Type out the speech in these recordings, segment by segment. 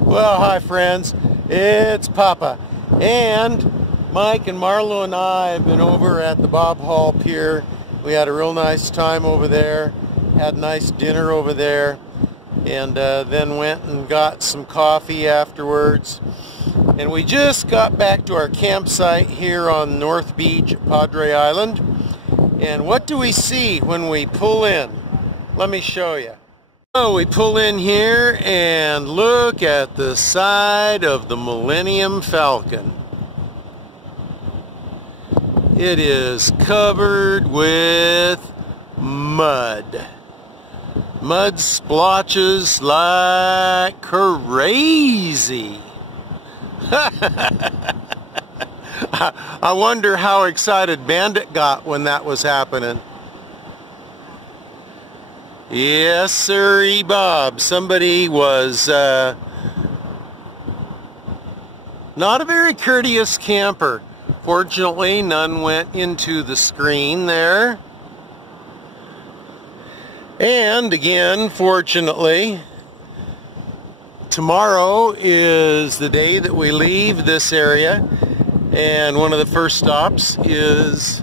Well, hi friends, it's Papa, and Mike and Marlo and I have been over at the Bob Hall Pier. We had a real nice time over there, had a nice dinner over there, and then went and got some coffee afterwards. And we just got back to our campsite here on North Beach at Padre Island. And what do we see when we pull in? Let me show you. So we pull in here and look at the side of the Millennium Falcon. It is covered with mud. Mud splotches like crazy. I wonder how excited Bandit got when that was happening. Yes, sirree, Bob. Somebody was not a very courteous camper. Fortunately, none went into the screen there. And again, fortunately, tomorrow is the day that we leave this area. And one of the first stops is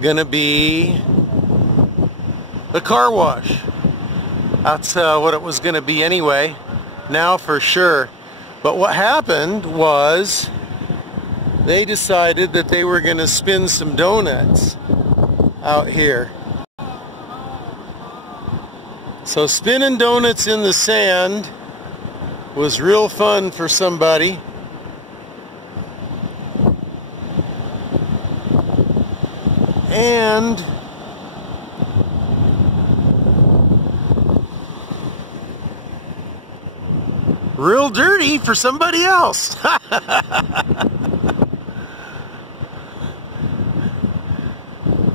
going to be the car wash. That's what it was going to be anyway, now for sure. But what happened was they decided that they were going to spin some donuts out here. So spinning donuts in the sand was real fun for somebody. And real dirty for somebody else.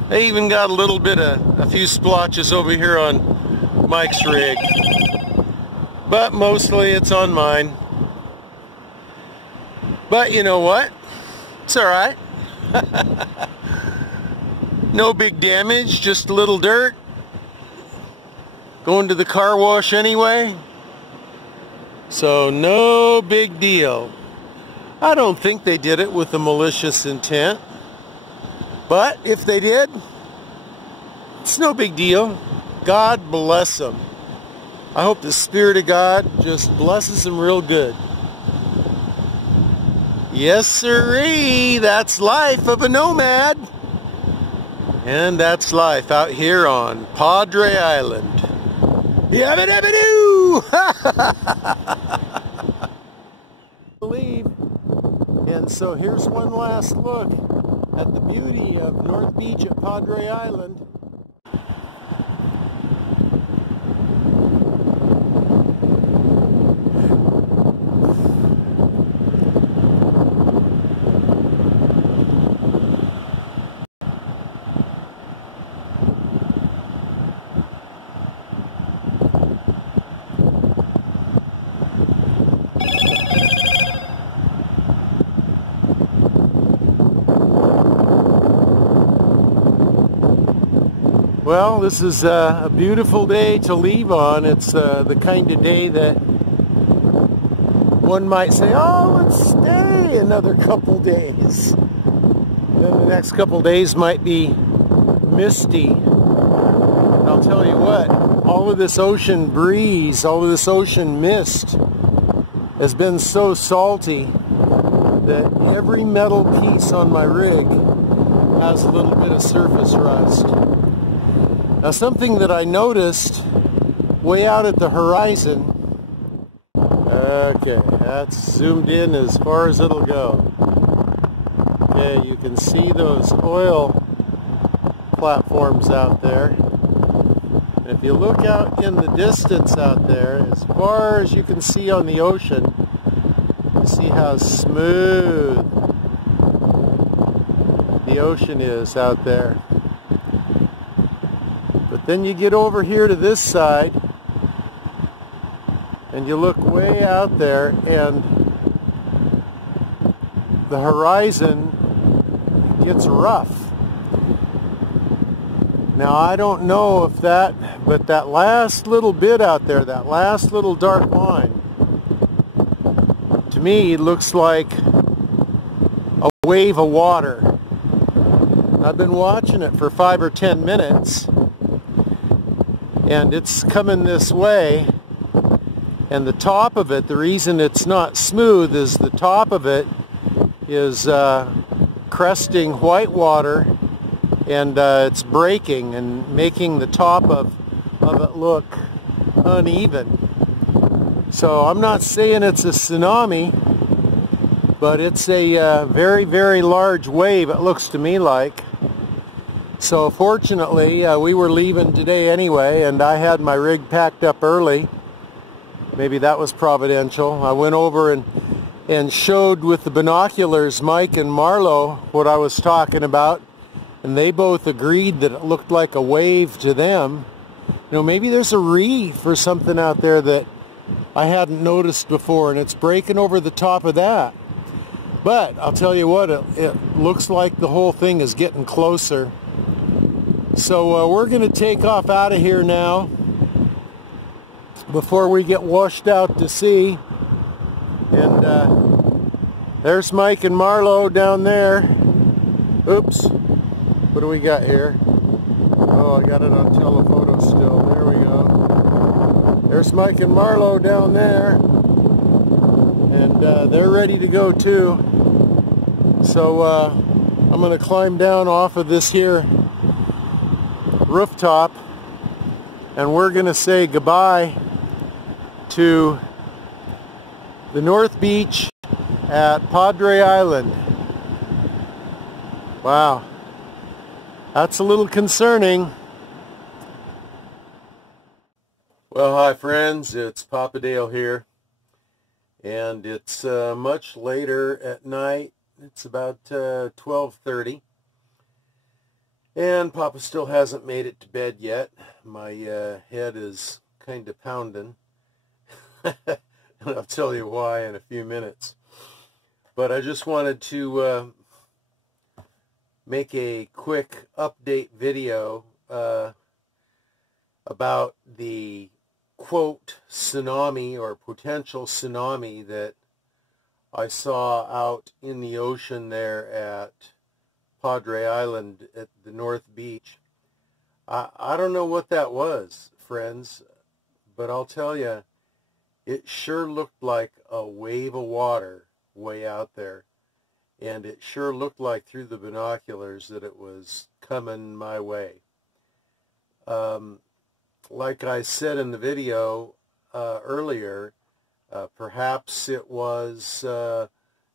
They even got a little bit of a few splotches over here on Mike's rig, but mostly it's on mine. But you know what? It's all right. No big damage, just a little dirt. Going to the car wash anyway. So no big deal. I don't think they did it with a malicious intent. But if they did, it's no big deal. God bless them. I hope the Spirit of God just blesses them real good. Yes, sirree, that's life of a nomad. And that's life out here on Padre Island. Yabba-dabba-doo! Believe. And so here's one last look at the beauty of North Beach at Padre Island. Well, this is a beautiful day to leave on. It's the kind of day that one might say, oh, let's stay another couple days. Then the next couple days might be misty. And I'll tell you what, all of this ocean breeze, all of this ocean mist has been so salty that every metal piece on my rig has a little bit of surface rust. Now, something that I noticed way out at the horizon, okay, that's zoomed in as far as it'll go. Okay, you can see those oil platforms out there. And if you look out in the distance out there, as far as you can see on the ocean, you see how smooth the ocean is out there. But then you get over here to this side and you look way out there and the horizon gets rough. Now I don't know if that But that last little bit out there, that last little dark line, to me looks like a wave of water. I've been watching it for 5 or 10 minutes, and it's coming this way, and the top of it, the reason it's not smooth is the top of it is cresting white water, and it's breaking and making the top of it look uneven. So I'm not saying it's a tsunami, but it's a very, very large wave, it looks to me like. So fortunately, we were leaving today anyway, and I had my rig packed up early. Maybe that was providential. I went over and showed with the binoculars Mike and Marlo what I was talking about, and they both agreed that it looked like a wave to them. You know, maybe there's a reef or something out there that I hadn't noticed before, and it's breaking over the top of that. But I'll tell you what, it looks like the whole thing is getting closer. So we're going to take off out of here now before we get washed out to sea. And there's Mike and Marlo down there. Oops. What do we got here? Oh, I got it on telephoto still. There we go. There's Mike and Marlo down there. And they're ready to go too. So I'm going to climb down off of this here rooftop, and we're going to say goodbye to the North Beach at Padre Island. Wow, that's a little concerning. Well, hi friends, it's Papa Dale here, and it's much later at night. It's about 12:30. And Papa still hasn't made it to bed yet. My head is kind of pounding. And I'll tell you why in a few minutes. But I just wanted to make a quick update video about the quote tsunami or potential tsunami that I saw out in the ocean there at Padre Island at the North Beach. I don't know what that was, friends, but I'll tell you, it sure looked like a wave of water way out there, and it sure looked like through the binoculars that it was coming my way. Like I said in the video earlier, perhaps it was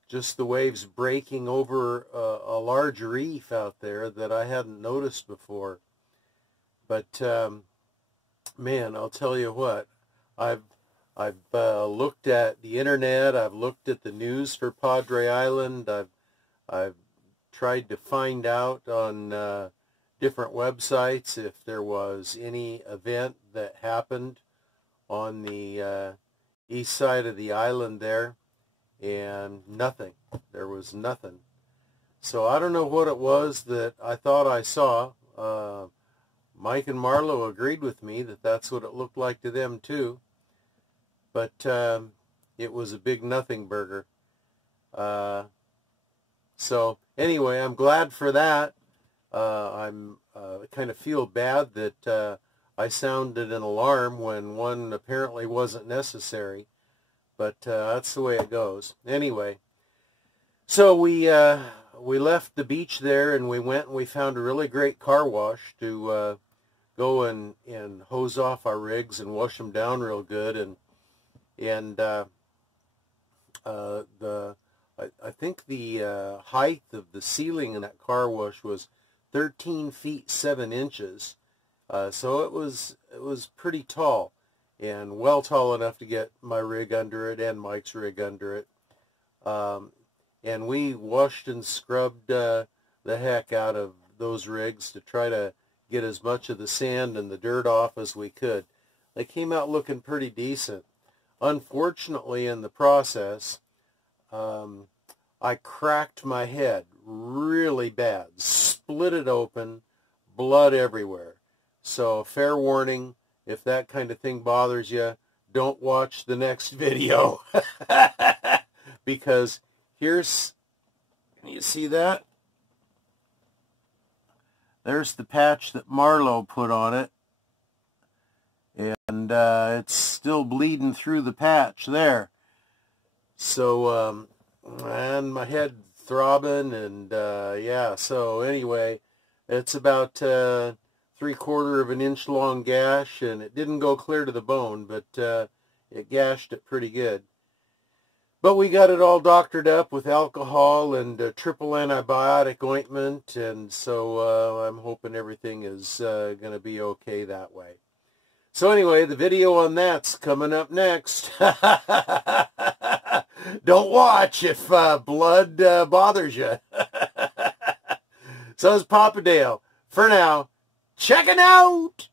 just the waves breaking over a large reef out there that I hadn't noticed before. But man, I'll tell you what, I've looked at the internet, I've looked at the news for Padre Island, I've tried to find out on different websites if there was any event that happened on the east side of the island there. And nothing. There was nothing. So I don't know what it was that I thought I saw. Mike and Marlo agreed with me that that's what it looked like to them too. But it was a big nothing burger. So anyway, I'm glad for that. I'm kind of feel bad that I sounded an alarm when one apparently wasn't necessary. But that's the way it goes. Anyway, so we left the beach there, and we went and we found a really great car wash to go and hose off our rigs and wash them down real good. And I think the height of the ceiling in that car wash was 13 feet 7 inches. So it was pretty tall. And well tall enough to get my rig under it and Mike's rig under it. And we washed and scrubbed the heck out of those rigs to try to get as much of the sand and the dirt off as we could. They came out looking pretty decent. Unfortunately, in the process, I cracked my head really bad, split it open, blood everywhere. So fair warning, if that kind of thing bothers you, don't watch the next video. Because here's, can you see that? There's the patch that Marlo put on it. And it's still bleeding through the patch there. So, and my head throbbing, and yeah, so anyway, it's about 3/4 of an inch long gash, and it didn't go clear to the bone, but it gashed it pretty good. But we got it all doctored up with alcohol and triple antibiotic ointment, and so I'm hoping everything is going to be okay that way. So anyway, the video on that's coming up next. Don't watch if blood bothers you. So is Papa Dale. For now, checking out.